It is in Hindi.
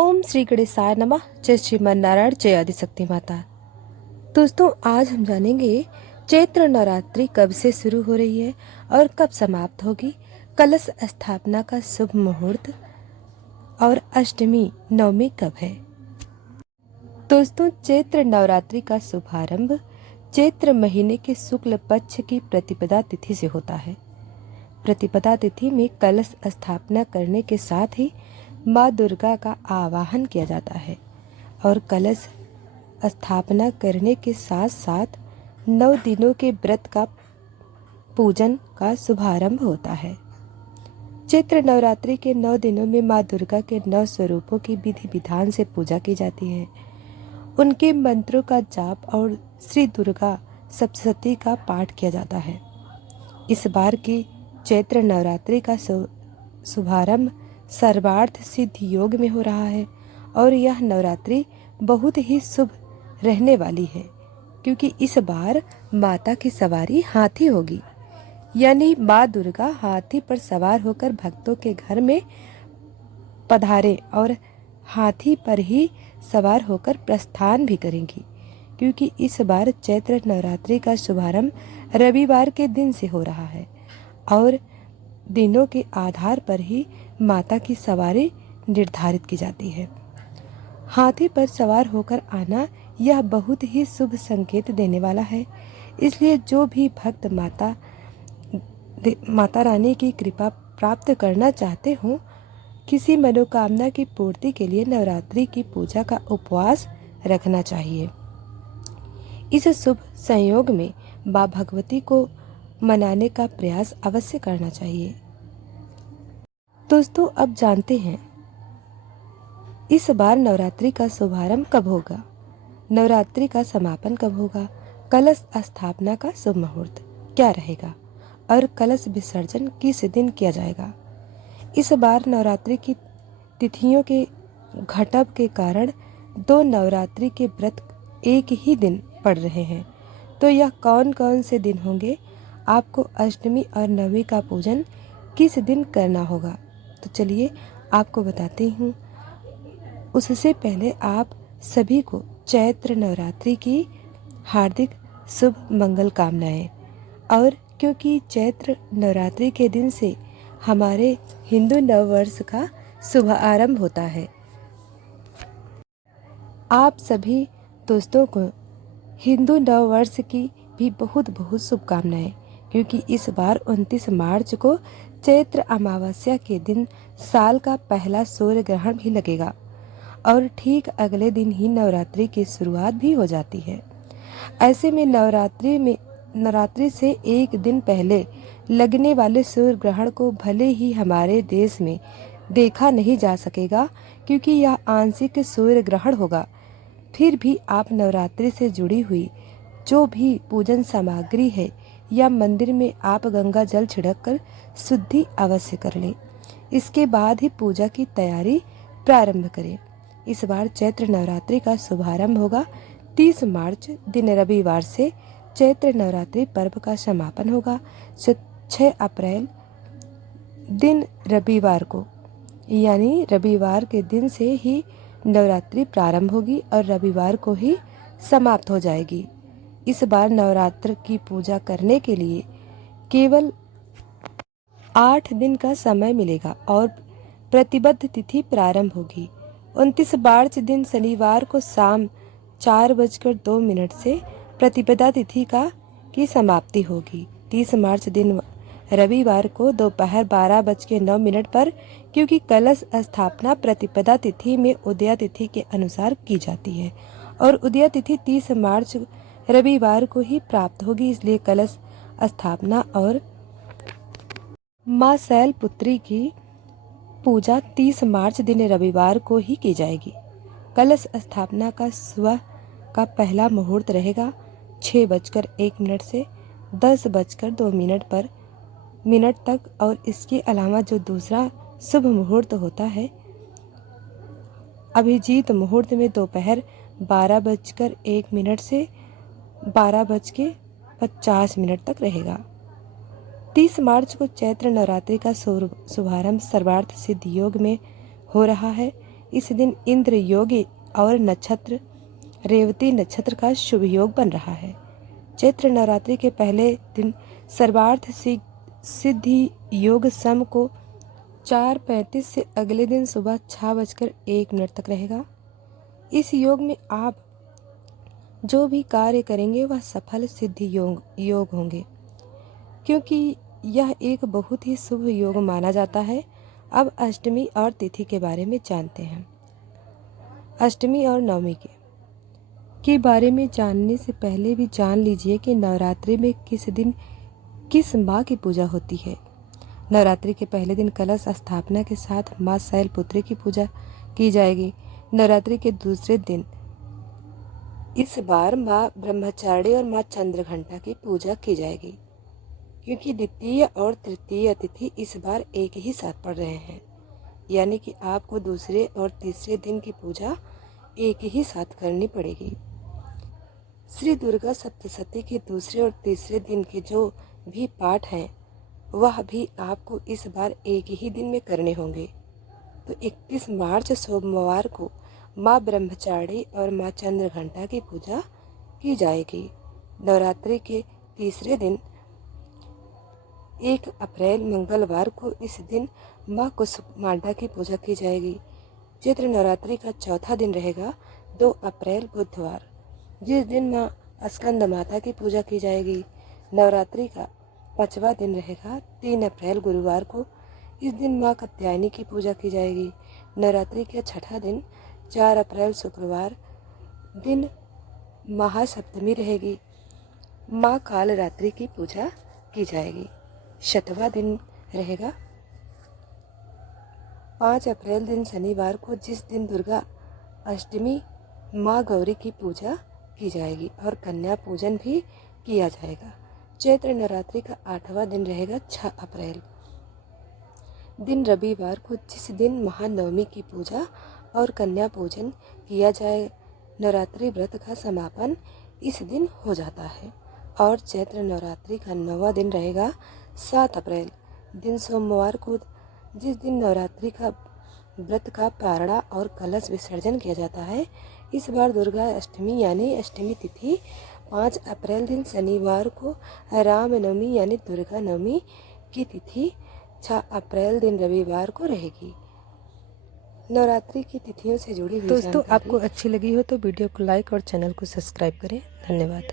ओम श्री गणेशाय नमः। जय श्रीमन नारायण, जय आदिशक्ति माता। दोस्तों, आज हम जानेंगे चैत्र नवरात्रि कब से शुरू हो रही है और कब समाप्त होगी, कलश स्थापना का शुभ मुहूर्त और अष्टमी नवमी कब है। दोस्तों, चैत्र नवरात्रि का शुभारंभ चैत्र महीने के शुक्ल पक्ष की प्रतिपदा तिथि से होता है। प्रतिपदा तिथि में कलश स्थापना करने के साथ ही माँ दुर्गा का आवाहन किया जाता है और कलश स्थापना करने के साथ साथ 9 दिनों के व्रत का पूजन का शुभारंभ होता है। चैत्र नवरात्रि के 9 दिनों में माँ दुर्गा के 9 स्वरूपों की विधि विधान से पूजा की जाती है। उनके मंत्रों का जाप और श्री दुर्गा सप्तशती का पाठ किया जाता है। इस बार की चैत्र नवरात्रि का शुभारंभ सर्वार्थ सिद्ध योग में हो रहा है और यह नवरात्रि बहुत ही शुभ रहने वाली है, क्योंकि इस बार माता की सवारी हाथी होगी, यानी माँ दुर्गा हाथी पर सवार होकर भक्तों के घर में पधारे और हाथी पर ही सवार होकर प्रस्थान भी करेंगी, क्योंकि इस बार चैत्र नवरात्रि का शुभारंभ रविवार के दिन से हो रहा है और दिनों के आधार पर ही माता की सवारी निर्धारित की जाती है। हाथी पर सवार होकर आना यह बहुत ही शुभ संकेत देने वाला है। इसलिए जो भी भक्त माता रानी की कृपा प्राप्त करना चाहते हों, किसी मनोकामना की पूर्ति के लिए नवरात्रि की पूजा का उपवास रखना चाहिए। इस शुभ संयोग में माँ भगवती को मनाने का प्रयास अवश्य करना चाहिए। दोस्तों, अब जानते हैं इस बार नवरात्रि का शुभारंभ कब होगा, नवरात्रि का समापन कब होगा, कलश स्थापना का शुभ मुहूर्त क्या रहेगा और कलश विसर्जन किस दिन किया जाएगा। इस बार नवरात्रि की तिथियों के घटब के कारण 2 नवरात्रि के व्रत एक ही दिन पड़ रहे हैं, तो यह कौन कौन से दिन होंगे। आपको अष्टमी और नवमी का पूजन किस दिन करना होगा, तो चलिए आपको बताती हूँ। उससे पहले आप सभी को चैत्र नवरात्रि की हार्दिक शुभ मंगल कामनाएं। और क्योंकि चैत्र नवरात्रि के दिन से हमारे हिंदू नववर्ष का शुभ आरंभ होता है, आप सभी दोस्तों को हिंदू नववर्ष की भी बहुत बहुत शुभकामनाएं, क्योंकि इस बार 29 मार्च को चैत्र अमावस्या के दिन साल का पहला सूर्य ग्रहण भी लगेगा और ठीक अगले दिन ही नवरात्रि की शुरुआत भी हो जाती है। ऐसे में नवरात्रि से एक दिन पहले लगने वाले सूर्य ग्रहण को भले ही हमारे देश में देखा नहीं जा सकेगा, क्योंकि यह आंशिक सूर्य ग्रहण होगा। फिर भी आप नवरात्रि से जुड़ी हुई जो भी पूजन सामग्री है या मंदिर में आप गंगा जल छिड़ककर शुद्धि अवश्य कर लें। इसके बाद ही पूजा की तैयारी प्रारंभ करें। इस बार चैत्र नवरात्रि का शुभारंभ होगा 30 मार्च दिन रविवार से। चैत्र नवरात्रि पर्व का समापन होगा 6 अप्रैल दिन रविवार को, यानी रविवार के दिन से ही नवरात्रि प्रारंभ होगी और रविवार को ही समाप्त हो जाएगी। इस बार नवरात्र की पूजा करने के लिए केवल 8 दिन का समय मिलेगा और प्रतिबद्ध तिथि प्रारंभ होगी 29 मार्च दिन शनिवार को शाम 4:02 से प्रतिपदा तिथि की समाप्ति होगी। 30 मार्च दिन रविवार को दोपहर 12:09 पर, क्योंकि कलश स्थापना प्रतिपदा तिथि में उदया तिथि के अनुसार की जाती है और उदया तिथि 30 मार्च रविवार को ही प्राप्त होगी। इसलिए कलश स्थापना और माँ शैलपुत्री की पूजा 30 मार्च दिन रविवार को ही की जाएगी। कलश स्थापना का सुबह का पहला मुहूर्त रहेगा 6:01 से 10:02 मिनट तक, और इसके अलावा जो दूसरा शुभ मुहूर्त होता है अभिजीत मुहूर्त में दोपहर 12:01 से 12:50 तक रहेगा। 30 मार्च को चैत्र नवरात्रि का शुभारंभ सर्वार्थ सिद्ध योग में हो रहा है, इस दिन इंद्र योगी और नक्षत्र रेवती नक्षत्र का शुभ योग बन रहा है। चैत्र नवरात्रि के पहले दिन सर्वार्थ सिद्धि योग सम को 4:35 से अगले दिन सुबह 6:01 तक रहेगा। इस योग में आप जो भी कार्य करेंगे वह सफल सिद्धि योग होंगे, क्योंकि यह एक बहुत ही शुभ योग माना जाता है। अब अष्टमी और तिथि के बारे में जानते हैं। अष्टमी और नवमी के बारे में जानने से पहले भी जान लीजिए कि नवरात्रि में किस दिन किस माँ की पूजा होती है। नवरात्रि के पहले दिन कलश स्थापना के साथ माँ शैलपुत्री की पूजा की जाएगी। नवरात्रि के दूसरे दिन इस बार माँ ब्रह्मचारिणी और माँ चंद्रघंटा की पूजा की जाएगी, क्योंकि द्वितीय और तृतीय तिथि इस बार एक ही साथ पड़ रहे हैं, यानी कि आपको दूसरे और तीसरे दिन की पूजा एक ही साथ करनी पड़ेगी। श्री दुर्गा सप्तशती के दूसरे और तीसरे दिन के जो भी पाठ हैं वह भी आपको इस बार एक ही दिन में करने होंगे। तो 31 मार्च सोमवार को माँ ब्रह्मचारिणी और माँ चंद्रघंटा की पूजा की जाएगी। नवरात्रि के तीसरे दिन 1 अप्रैल मंगलवार को इस दिन माँ कुसुमांडा की पूजा की जाएगी। चैत्र नवरात्रि का चौथा दिन रहेगा 2 अप्रैल बुधवार, जिस दिन माँ स्कंद माता की पूजा की जाएगी। नवरात्रि का 5वां दिन रहेगा 3 अप्रैल गुरुवार को, इस दिन माँ कात्यायनी की पूजा की जाएगी। नवरात्रि का 6ठा दिन 4 अप्रैल शुक्रवार दिन महासप्तमी रहेगी, माँ कालरात्रि की पूजा की जाएगी। 7वां दिन रहेगा 5 अप्रैल दिन शनिवार को, जिस दिन दुर्गा अष्टमी माँ गौरी की पूजा की जाएगी और कन्या पूजन भी किया जाएगा। चैत्र नवरात्रि का 8वां दिन रहेगा 6 अप्रैल दिन रविवार को, जिस दिन महानवमी की पूजा और कन्या पूजन किया जाए। नवरात्रि व्रत का समापन इस दिन हो जाता है। और चैत्र नवरात्रि का 9वां दिन रहेगा 7 अप्रैल दिन सोमवार को, जिस दिन नवरात्रि का व्रत का पारणा और कलश विसर्जन किया जाता है। इस बार दुर्गा अष्टमी यानी अष्टमी तिथि 5 अप्रैल दिन शनिवार को, रामनवमी यानी दुर्गा नवमी की तिथि 6 अप्रैल दिन रविवार को रहेगी। नवरात्रि की तिथियों से जुड़ी हुई दोस्तों आपको अच्छी लगी हो तो वीडियो को लाइक और चैनल को सब्सक्राइब करें। धन्यवाद।